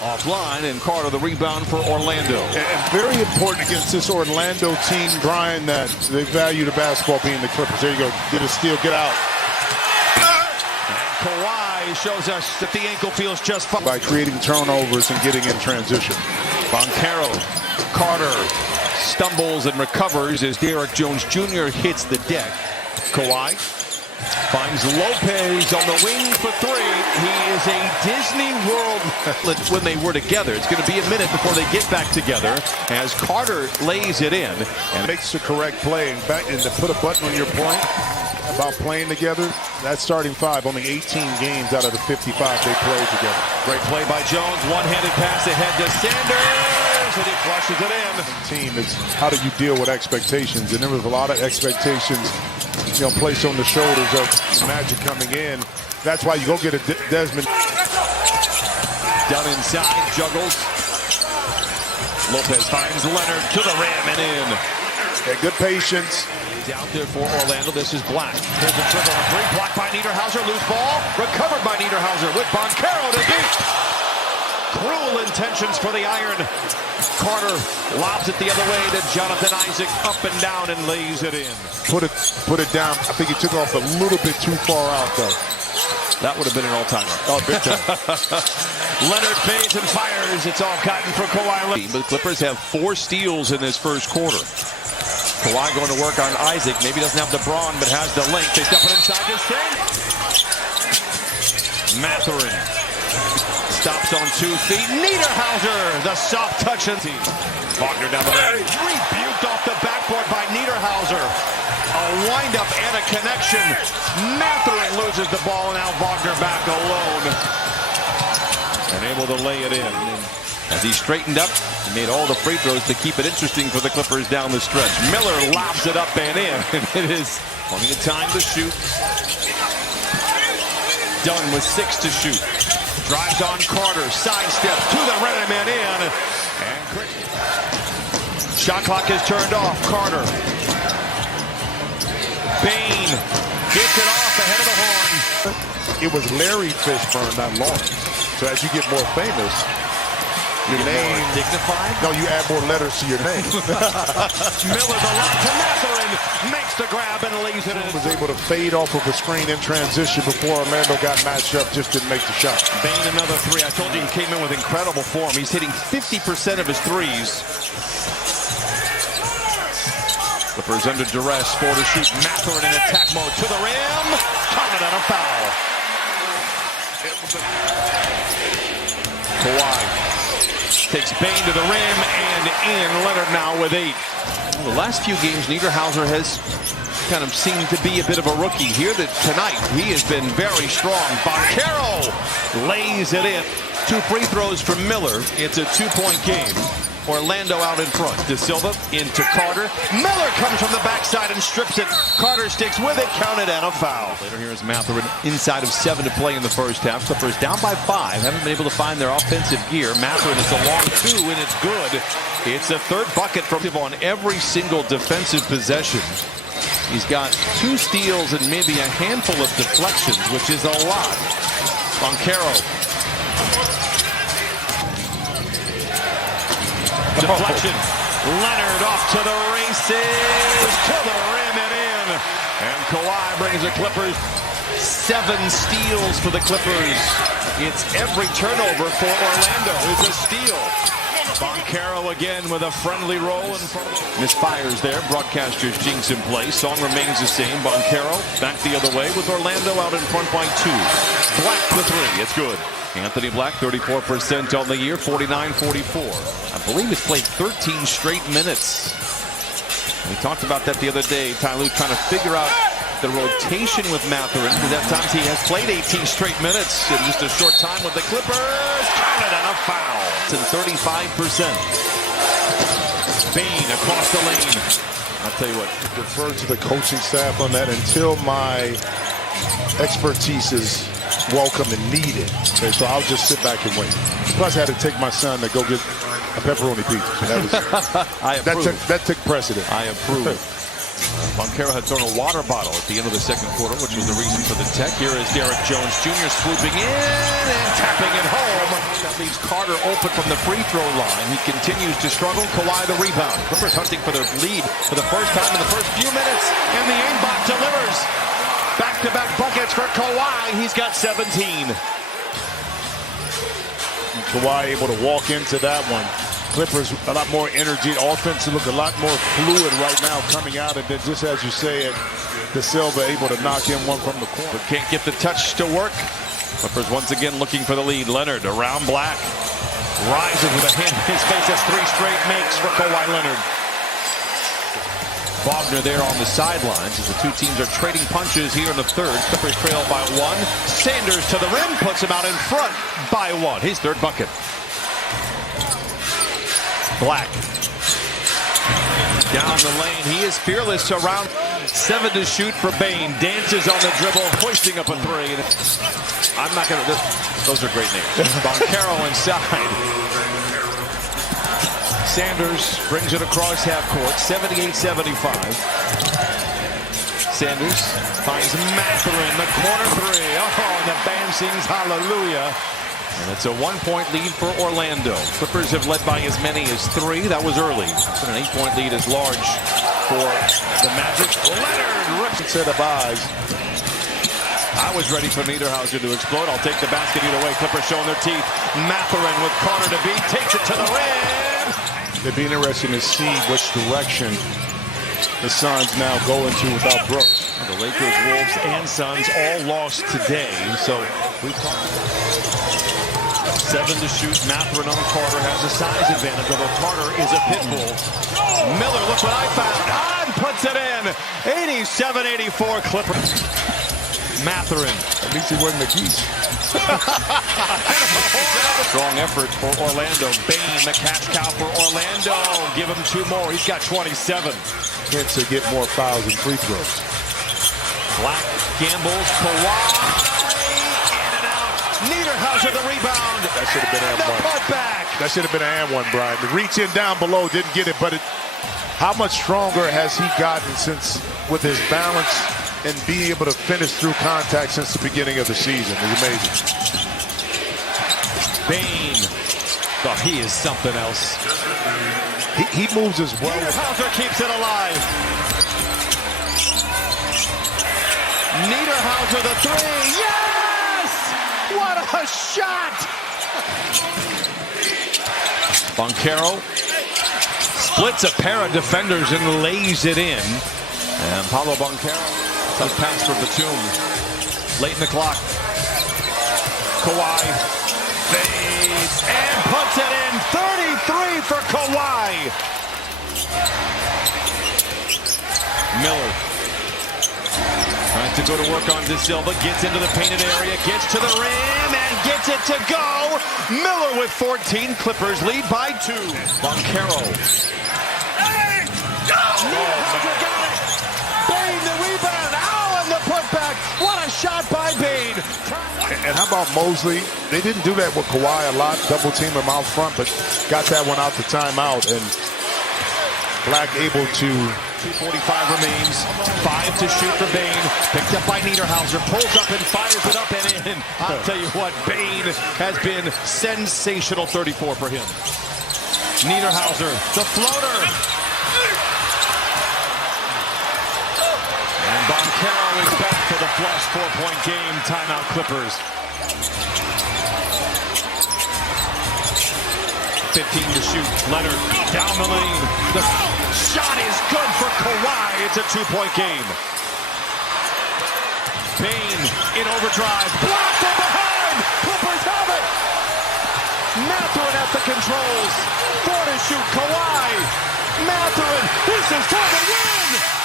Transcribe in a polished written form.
Offline, and Carter the rebound for Orlando. And very important against this Orlando team, Brian, that they value the basketball being the Clippers. There you go. Get a steal, get out. And Kawhi shows us that the ankle feels just fine. By creating turnovers and getting in transition. Banchero, Carter stumbles and recovers as Derrick Jones Jr. hits the deck. Kawhi finds Lopez on the wing for three. He is a Disney World when they were together. It's going to be a minute before they get back together as Carter lays it in. And makes the correct play. And to put a button on your point about playing together, that starting five, only 18 games out of the 55 they played together. Great play by Jones. One-handed pass ahead to Sanders, and he flushes it in. Team is how do you deal with expectations? And there was a lot of expectations, placed on the shoulders of Magic coming in. That's why you go get a Desmond. Down inside, juggles. Lopez finds Leonard to the rim and in. Good patience. He's out there for Orlando. This is Black. Pulls the trigger on three. Blocked by Niederhauser. Loose ball. Recovered by Niederhauser with Banchero to beat. Cruel intentions for the Iron. Carter lobs it the other way to Jonathan Isaac. Up and down and lays it in. Put it down. I think he took off a little bit too far out, though. That would have been an all-timer. Oh, big time. Leonard fades and fires. It's all cotton for Kawhi. But the Clippers have 4 steals in this first quarter. Kawhi going to work on Isaac. Maybe doesn't have the brawn, but has the length. They stuff it inside this thing. Mathurin stops on 2 feet. Niederhauser, the soft touch. Wagner down the lane. Rebuked off the backboard by Niederhauser. A windup and a connection. Mathurin loses the ball, and now Wagner back alone. And able to lay it in. As he straightened up, he made all the free throws to keep it interesting for the Clippers down the stretch. Miller lobs it up and in. It is plenty of time to shoot. Dunn with 6 to shoot. Drives on Carter, sidestep to the rim and in. And shot clock is turned off. Carter. Bane gets it off ahead of the horn. It was Larry Fishburne, not Lawrence. So as you get more famous, your name more dignified. No, you add more letters to your name. Miller the lob to Mathurin, makes the grab and lays it in. Was able to fade off of a screen in transition before Orlando got matched up, just didn't make the shot. Bane another 3. I told you he came in with incredible form. He's hitting 50% of his threes. Clippers under duress, 4 to shoot. Mathurin in attack mode to the rim. Counted on a foul. Kawhi takes Bane to the rim and in. Leonard now with 8. Well, the last few games, Niederhauser has kind of seemed to be a bit of a rookie. Here that tonight, he has been very strong. Banchero lays it in. 2 free throws from Miller. It's a 2-point game. Orlando out in front. De Silva into Carter. Miller comes from the backside and strips it. Carter sticks with it. Counted and a foul. Later here is Mathurin inside of 7 to play in the first half. Clippers down by 5. Haven't been able to find their offensive gear. Mathurin, it's a long 2 and it's good. It's the 3rd bucket from him on every single defensive possession. He's got 2 steals and maybe a handful of deflections, which is a lot. Banchero. Deflection. Leonard off to the races, to the rim and in. And Kawhi brings the Clippers 7 steals for the Clippers. It's every turnover for Orlando is a steal. Banchero again with a friendly roll in front of him. Misfires there. Broadcasters jinx in place. Song remains the same. Banchero back the other way with Orlando out in front by 2. Black the 3. It's good. Anthony Black, 34% on the year, 49-44. I believe he's played 13 straight minutes. We talked about that the other day. Ty Lue trying to figure out the rotation with Mathurin, because at times he has played 18 straight minutes in just a short time with the Clippers. Counted and a foul. It's in 35%. Bane across the lane. I'll tell you what. Defer to the coaching staff on that until my expertise is welcome and needed. Okay, so I'll just sit back and wait. Plus, I had to take my son to go get a pepperoni pizza. So that took precedent. I approve. Banchero had thrown a water bottle at the end of the second quarter, which was the reason for the tech. Here is Derek Jones Jr. swooping in and tapping it home. That leaves Carter open from the free throw line. He continues to struggle. Kawhi the rebound. Clippers hunting for their lead for the first time in the first few minutes. And the aimbot delivers. Back-to-back buckets for Kawhi. He's got 17. Kawhi able to walk into that one. Clippers a lot more energy. Offense look a lot more fluid right now coming out. And then just as you say it, De Silva able to knock in one from the corner. But can't get the touch to work. Clippers once again looking for the lead. Leonard around Black. Rises with a hand in his face. That's 3 straight makes for Kawhi Leonard. Wagner there on the sidelines as the two teams are trading punches here in the third. Clippers trail by 1. Sanders to the rim, puts him out in front by 1. His third bucket. Black. Down the lane. He is fearless around 7 to shoot for Bane. Dances on the dribble, hoisting up a 3. I'm not going to... Those are great names. Banchero inside. Sanders brings it across half court, 78-75. Sanders finds Mathurin, the corner 3. Oh, and the band sings hallelujah. And it's a 1-point lead for Orlando. Clippers have led by as many as 3. That was early. An 8-point lead is large for the Magic. Leonard rips a set of eyes. I was ready for Niederhauser to explode. I'll take the basket either way. Clippers showing their teeth. Mathurin with Carter to beat. Takes it to the rim. It'd be interesting to see which direction the Suns now go into without Brooks. The Lakers, Wolves, and Suns all lost today. So we talked about 7 to shoot. Mathurin on Carter has a size advantage, although Carter is a pit bull. Miller, look what I found. On puts it in. 87-84 Clippers. Mathurin. At least he wasn't a geese. Strong effort for Orlando. Bane, the cash cow for Orlando. Give him 2 more. He's got 27. Chance to get more fouls and free throws. Black gambles. Kawhi. In and out. Niederhauser the rebound. That should have been and an the and one. putback. That should have been an and one, Brian. The reach in down below, didn't get it, but how much stronger has he gotten since with his balance and being able to finish through contact since the beginning of the season? It's amazing. Bane. Oh, he is something else. He moves as well. Niederhauser keeps it alive. Niederhauser the 3. Yes! What a shot! Banchero splits a pair of defenders and lays it in. And Paolo Banchero, tough pass for Batum. Late in the clock. Kawhi fades and puts it in. 33 for Kawhi. Miller tries to go to work on De Silva. Gets into the painted area. Gets to the rim and gets it to go. Miller with 14. Clippers lead by 2. Banchero. Niederhauser got it. Bane the rebound. Oh, and the putback. What a shot by Bane. And how about Mosley? They didn't do that with Kawhi a lot. Double team him out front, but got that one out the timeout. And Black able to... 2:45 remains. 5 to shoot for Bane. Picked up by Niederhauser. Pulls up and fires it up and in. I'll tell you what, Bane has been sensational. 34 for him. Niederhauser, the floater. And Banchero is back for the flush 4-point game. Timeout Clippers. 15 to shoot. Leonard down the lane. The shot is good for Kawhi. It's a 2-point game. Bane in overdrive. Blocked from behind. Clippers have it. Mathurin at the controls. 4 to shoot. Kawhi. Mathurin. This is for the win.